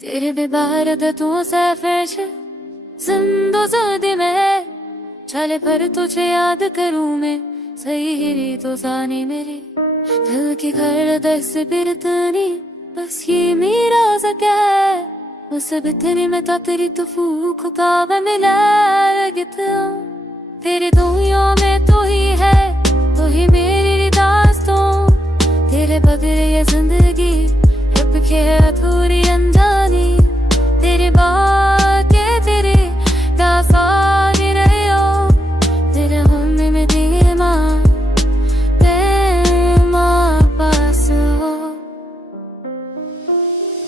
तेरे बेबारद तू सैफेश जिंदगी में चले पर तुझे याद करूं मैं सही ही तो जाने मेरे दिल की गर्दश से बिरतनी बस ये मेरा सके बस बितने में तो तेरी तो फूक का मिला लगता तेरी दुनिया में तो ही है तो ही मेरी दास्तों तेरे बगैर ये जिंदगी अब के अधूरी अनजानी तेरे बातें तेरे दास्तान रहे हो तेरे होने में तेरे माँ पास हो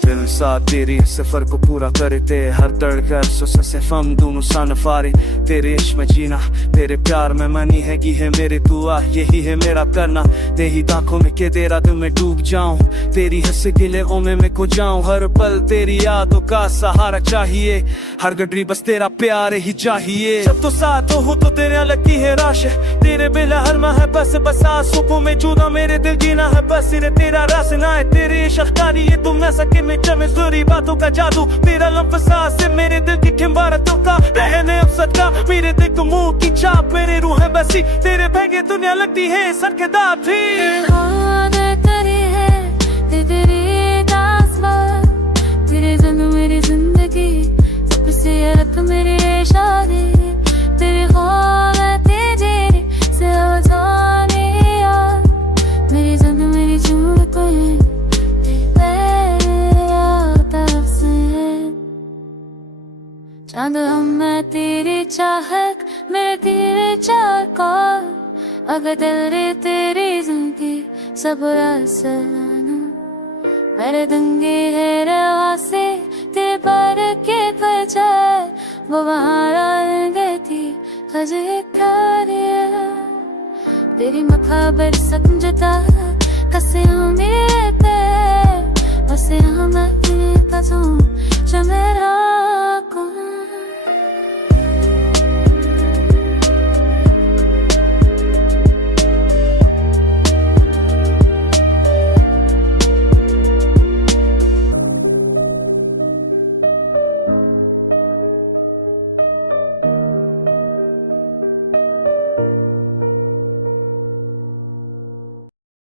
दिल साथ तेरी सफर को पूरा करते हर धड़कन से हम दोनों सानफारे तेरे इश्क में जीना तेरे प्यार में मनी है कि है मेरे दुआ यही है मेरा करना तेरी आंखों में के तेरा दिल में डूब जाऊं तेरी हंस गिले ओमे में को जाऊं हर पल तेरी यादों का सहारा चाहिए हर गडरी बस तेरा प्यार ही चाहिए जब तो साथ हो तो तेरे लगती है राश तेरे बिना हर माह है बस आंसू में जुदा मेरे दिल जीना है बस तेरा रास ना है तेरे शख्तारी ये तुम न सके में चमे जरूरी बातों का जादू तेरा लम्फ सांस से मेरे दिल की इमारतों का रहने अब सदका मेरे दिल को मुंह की छाप मेरे रूह है बसी तेरे भगे दुनिया लगती है सर के दांत थी तेरे संग मेरी जिंदगी सबसे अलग मेरे इशारे तेरे ख्वाब तेरे से जाने यार मेरे संग मेरी झूठ चांद हम मैं तेरी चाहत मैं तेरे चाहत अगर दिल रे तेरी जिंदगी सब आसमाना मेरे दंगे है रवा से तेरे पर के पचार वो वहाँ गई थी हजे तारे तेरी मखाबर समझता कसे मेरे पे बसे हम तेरे कसम चमेरा